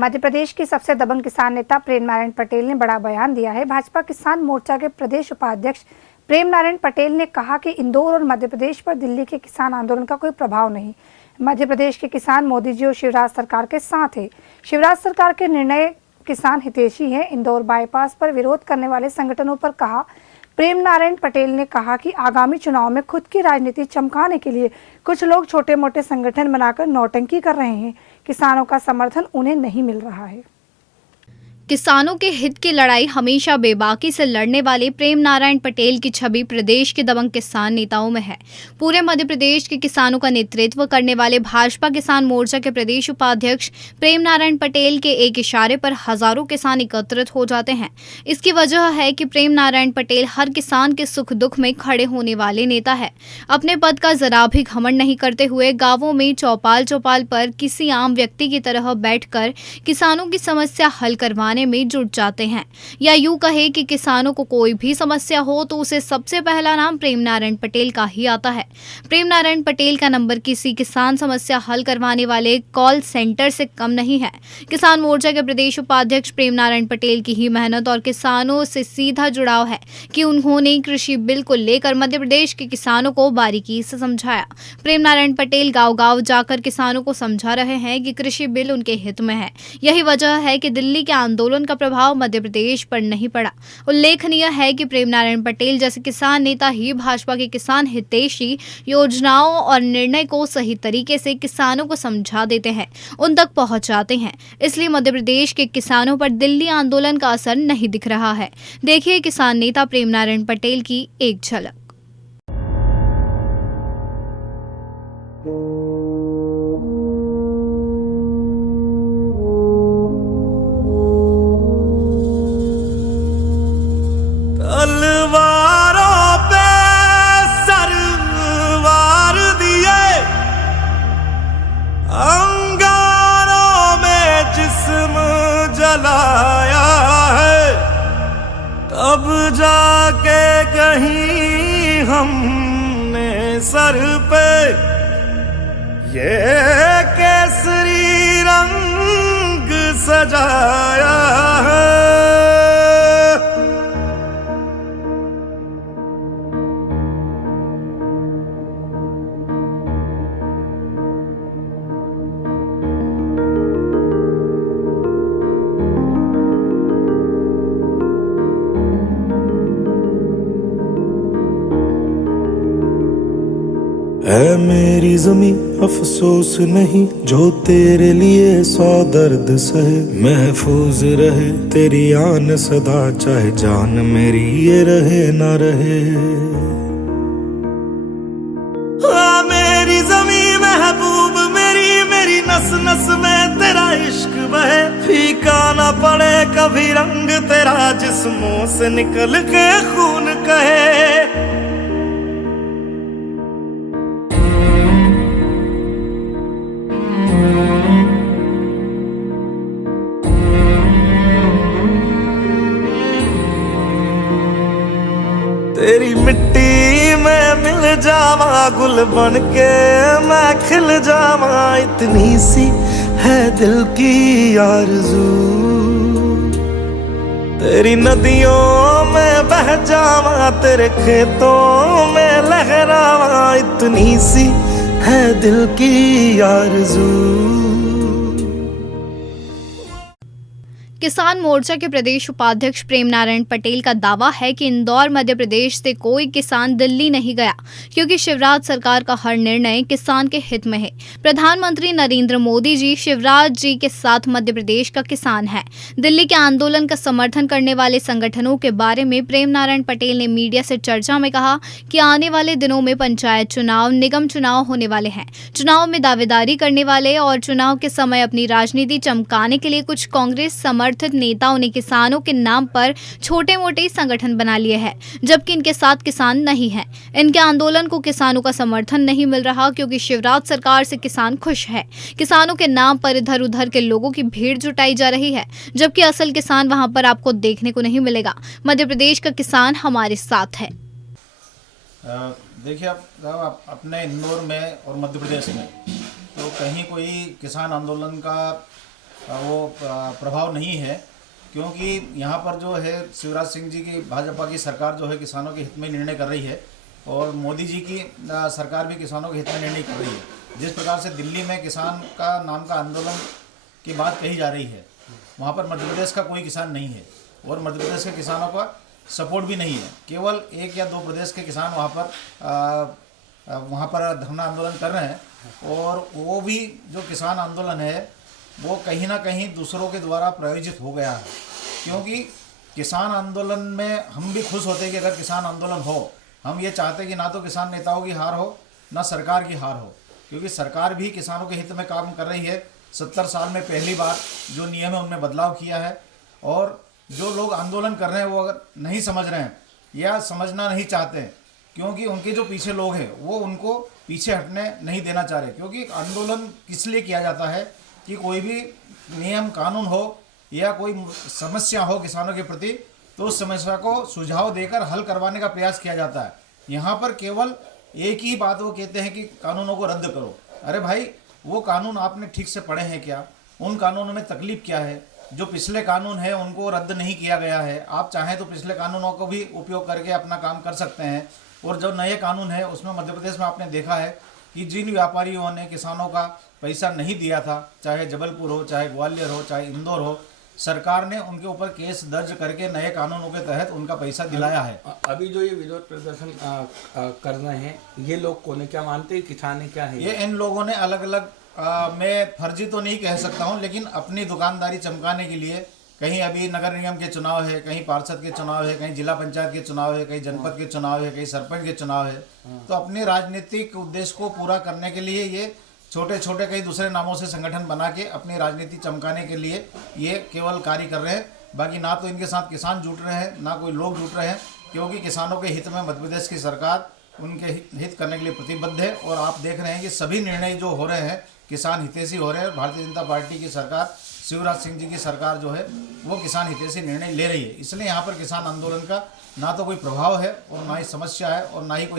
मध्य प्रदेश की सबसे दबंग किसान नेता प्रेम नारायण पटेल ने बड़ा बयान दिया है। भाजपा किसान मोर्चा के प्रदेश उपाध्यक्ष प्रेम नारायण पटेल ने कहा कि इंदौर और मध्य प्रदेश पर दिल्ली के किसान आंदोलन का कोई प्रभाव नहीं। मध्य प्रदेश के किसान मोदी जी और शिवराज सरकार के साथ है। शिवराज सरकार के निर्णय किसान हितैषी है। इंदौर बाईपास पर विरोध करने वाले संगठनों पर कहा। प्रेम नारायण पटेल ने कहा कि आगामी चुनाव में खुद की राजनीति चमकाने के लिए कुछ लोग छोटे मोटे संगठन बनाकर नौटंकी कर रहे हैं। किसानों का समर्थन उन्हें नहीं मिल रहा है। किसानों के हित की लड़ाई हमेशा बेबाकी से लड़ने वाले प्रेम नारायण पटेल की छवि प्रदेश के दबंग किसान नेताओं में है। पूरे मध्य प्रदेश के किसानों का नेतृत्व करने वाले भाजपा किसान मोर्चा के प्रदेश उपाध्यक्ष प्रेम नारायण पटेल के एक इशारे पर हजारों किसान एकत्रित हो जाते हैं। इसकी वजह है कि प्रेम नारायण पटेल हर किसान के सुख दुख में खड़े होने वाले नेता है। अपने पद का जरा भी घमंड नहीं करते हुए गाँवों में चौपाल चौपाल पर किसी आम व्यक्ति की तरह बैठकर किसानों की समस्या हल करवाने में जुट जाते हैं। या यूं कहे कि किसानों को कोई भी समस्या हो तो उसे सबसे पहला नाम प्रेम नारायण पटेल का ही आता है। प्रेम नारायण पटेल का नंबर किसी किसान समस्या हल करवाने वाले कॉल सेंटर से कम नहीं है। किसान मोर्चा के प्रदेश उपाध्यक्ष प्रेम नारायण पटेल की ही मेहनत और किसानों से सीधा जुड़ाव है कि उन्होंने कृषि बिल को लेकर मध्य प्रदेश के किसानों को बारीकी से समझाया। प्रेम नारायण पटेल गांव-गांव जाकर किसानों को समझा रहे हैं कि कृषि बिल उनके हित में है। यही वजह है कि दिल्ली के आंदोलन का प्रभाव मध्य प्रदेश पर नहीं पड़ा। उल्लेखनीय है कि प्रेम नारायण पटेल जैसे किसान नेता ही भाजपा के किसान हितैषी योजनाओं और निर्णय को सही तरीके से किसानों को समझा देते हैं, उन तक पहुंचाते हैं। इसलिए मध्य प्रदेश के किसानों पर दिल्ली आंदोलन का असर नहीं दिख रहा है। देखिए किसान नेता प्रेम नारायण पटेल की एक झलक। तलवारों पे सरवार दिए, अंगारों में जिस्म जलाया है, तब जाके कहीं हमने सर पे ये केसरी रंग सजाया है। है मेरी ज़मीं अफसोस नहीं जो तेरे लिए 100 दर्द सहे, महफूज रहे तेरी आन सदा चाहे जान मेरी ये रहे ना रहे। हाँ मेरी ज़मीं महबूब मेरी नस नस में तेरा इश्क बहे, फीका ना पड़े कभी रंग तेरा जिस्मों से निकल के खून कहे। तेरी मिट्टी में मिल जावा गुल बन के मैं खिल जावा, इतनी सी है दिल की आरज़ू। तेरी नदियों में बह जावा तेरे खेतों में लहरावा, इतनी सी है दिल की आरज़ू। किसान मोर्चा के प्रदेश उपाध्यक्ष प्रेम नारायण पटेल का दावा है कि इंदौर मध्य प्रदेश से कोई किसान दिल्ली नहीं गया क्योंकि शिवराज सरकार का हर निर्णय किसान के हित में है। प्रधानमंत्री नरेंद्र मोदी जी शिवराज जी के साथ मध्य प्रदेश का किसान है। दिल्ली के आंदोलन का समर्थन करने वाले संगठनों के बारे में प्रेम नारायण पटेल ने मीडिया से चर्चा में कहा कि आने वाले दिनों में पंचायत चुनाव, निगम चुनाव होने वाले हैं। चुनाव में दावेदारी करने वाले और चुनाव के समय अपनी राजनीति चमकाने के लिए कुछ कांग्रेस समर्थित नेताओं ने किसानों के नाम पर छोटे मोटे संगठन बना लिए हैं, जबकि इनके साथ किसान नहीं हैं। इनके आंदोलन को किसानों का समर्थन नहीं मिल रहा क्योंकि शिवराज सरकार से किसान खुश है। किसानों के नाम पर इधर उधर के लोगों की भीड़ जुटाई जा रही है, जबकि असल किसान वहां पर आपको देखने को नहीं मिलेगा। मध्य प्रदेश का किसान हमारे साथ है। देखिए आप अपने इंदौर में और मध्य प्रदेश में तो कहीं कोई किसान आंदोलन का प्रभाव नहीं है, क्योंकि यहाँ पर जो है शिवराज सिंह जी की भाजपा की सरकार जो है किसानों के हित में निर्णय कर रही है और मोदी जी की सरकार भी किसानों के हित में निर्णय कर रही है। जिस प्रकार से दिल्ली में किसान का नाम का आंदोलन की बात कही जा रही है, वहाँ पर मध्य प्रदेश का कोई किसान नहीं है और मध्य प्रदेश के किसानों का सपोर्ट भी नहीं है। केवल 1 या 2 प्रदेश के किसान वहाँ पर धरना आंदोलन कर रहे हैं और वो भी जो किसान आंदोलन है वो कहीं ना कहीं दूसरों के द्वारा प्रायोजित हो गया है, क्योंकि किसान आंदोलन में हम भी खुश होते हैं कि अगर किसान आंदोलन हो। हम ये चाहते हैं कि ना तो किसान नेताओं की हार हो ना सरकार की हार हो, क्योंकि सरकार भी किसानों के हित में काम कर रही है। 70 साल में पहली बार जो नियम है उनमें बदलाव किया है और जो लोग आंदोलन कर रहे हैं वो अगर नहीं समझ रहे हैं या समझना नहीं चाहते हैं, क्योंकि उनके जो पीछे लोग हैं वो उनको पीछे हटने नहीं देना चाह रहे। क्योंकि आंदोलन किस लिए किया जाता है कि कोई भी नियम कानून हो या कोई समस्या हो किसानों के प्रति, तो उस समस्या को सुझाव देकर हल करवाने का प्रयास किया जाता है। यहाँ पर केवल एक ही बात वो कहते हैं कि कानूनों को रद्द करो। अरे भाई, वो कानून आपने ठीक से पढ़े हैं क्या? उन कानूनों में तकलीफ क्या है? जो पिछले कानून है उनको रद्द नहीं किया गया है। आप चाहें तो पिछले कानूनों को भी उपयोग करके अपना काम कर सकते हैं। और जो नए कानून है उसमें मध्य प्रदेश में आपने देखा है कि जिन व्यापारियों ने किसानों का पैसा नहीं दिया था, चाहे जबलपुर हो, चाहे ग्वालियर हो, चाहे इंदौर हो, सरकार ने उनके ऊपर केस दर्ज करके नए कानूनों के तहत उनका पैसा दिलाया है। अभी जो ये विरोध प्रदर्शन कर रहे हैं, ये लोग कौन है? क्या मानते हैं किसान है, क्या है ये इन लोगों ने अलग अलग मैं फर्जी तो नहीं कह सकता हूँ, लेकिन अपनी दुकानदारी चमकाने के लिए, कहीं अभी नगर निगम के चुनाव है, कहीं पार्षद के चुनाव है, कहीं जिला पंचायत के चुनाव है, कहीं जनपद के चुनाव है, कहीं सरपंच के चुनाव है, तो अपने राजनीतिक उद्देश्य को पूरा करने के लिए ये छोटे छोटे कई दूसरे नामों से संगठन बना के अपनी राजनीति चमकाने के लिए ये केवल कार्य कर रहे हैं। बाकी ना तो इनके साथ किसान जुट रहे हैं, ना कोई लोग जुट रहे हैं, क्योंकि किसानों के हित में मध्य प्रदेश की सरकार उनके हित करने के लिए प्रतिबद्ध है। और आप देख रहे हैं कि सभी निर्णय जो हो रहे हैं किसान हितैषी हो रहे हैं। भारतीय जनता पार्टी की सरकार, शिवराज सिंह जी की सरकार जो है वो किसान हितैषी निर्णय ले रही है। इसलिए यहाँ पर किसान आंदोलन का ना तो कोई प्रभाव है और ना ही समस्या है और ना ही कोई